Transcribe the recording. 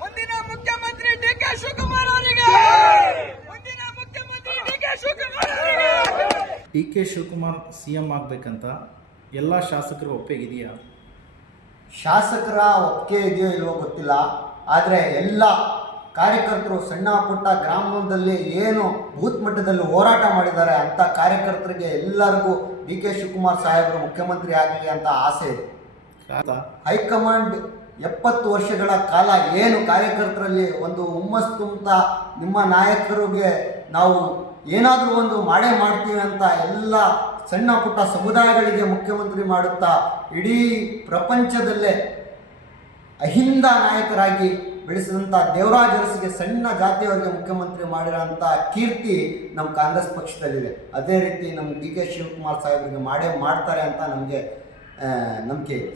ಮುಂದಿನ ಮುಖ್ಯಮಂತ್ರಿ D K Shivakumar ಅವರಿಗೆ! ಮುಂದಿನ ಮುಖ್ಯಮಂತ್ರಿ D K Shivakumar D K Shivakumar CM ಆಗಬೇಕಂತ ಎಲ್ಲ ಶಾಸಕರು ಒಪ್ಪಿಗಿದೆಯಾ ಶಾಸಕರ ಒಪ್ಪಿಗೆ ಇದೆಯೋ ಇಲ್ವೋ ಗೊತ್ತಿಲ್ಲ. ಆದರೆ ಎಲ್ಲ ಕಾರ್ಯಕರ್ತರು ಸಣ್ಣ ಪುಟ್ಟ ಗ್ರಾಮದಲ್ಲಿ ಏನು ಬೂತ್ ಮಟ್ಟದಲ್ಲಿ ಹೋರಾಟ ಮಾಡಿದ್ದಾರೆ ಅಂತ ಕಾರ್ಯಕರ್ತರಿಗೆ ಎಲ್ಲರಿಗೂ ಡಿ ಕೆ ಶಿವಕುಮಾರ್ ಸಾಹೇಬರು ಮುಖ್ಯಮಂತ್ರಿ ಆಗಲಿ ಅಂತ ಆಸೆ ಇದೆ. ಹೈಕಮಾಂಡ್ ಎಪ್ಪತ್ತು ವರ್ಷಗಳ ಕಾಲ ಏನು ಕಾರ್ಯಕರ್ತರಲ್ಲಿ ಒಂದು ಹುಮ್ಮಸ್ ತುಂಬುತ್ತಾ ನಿಮ್ಮ ನಾಯಕರಿಗೆ ನಾವು ಏನಾದರೂ ಒಂದು ಮಾಡೇ ಮಾಡ್ತೀವಿ ಅಂತ ಎಲ್ಲ ಸಣ್ಣ ಪುಟ್ಟ ಸಮುದಾಯಗಳಿಗೆ ಮುಖ್ಯಮಂತ್ರಿ ಮಾಡುತ್ತಾ ಇಡೀ ಪ್ರಪಂಚದಲ್ಲೇ ಅಹಿಂದ ನಾಯಕರಾಗಿ ಬೆಳೆಸಿದಂಥ ದೇವರಾಜ ಅರಸಿಗೆ ಸಣ್ಣ ಜಾತಿಯವರಿಗೆ ಮುಖ್ಯಮಂತ್ರಿ ಮಾಡಿರೋಂಥ ಕೀರ್ತಿ ನಮ್ಮ ಕಾಂಗ್ರೆಸ್ ಪಕ್ಷದಲ್ಲಿದೆ. ಅದೇ ರೀತಿ ನಮ್ಮ ಡಿ ಕೆ ಶಿವಕುಮಾರ್ ಸಾಹೇಬರಿಗೆ ಮಾಡೇ ಮಾಡ್ತಾರೆ ಅಂತ ನಮಗೆ ನಂಬಿಕೆ ಇದೆ.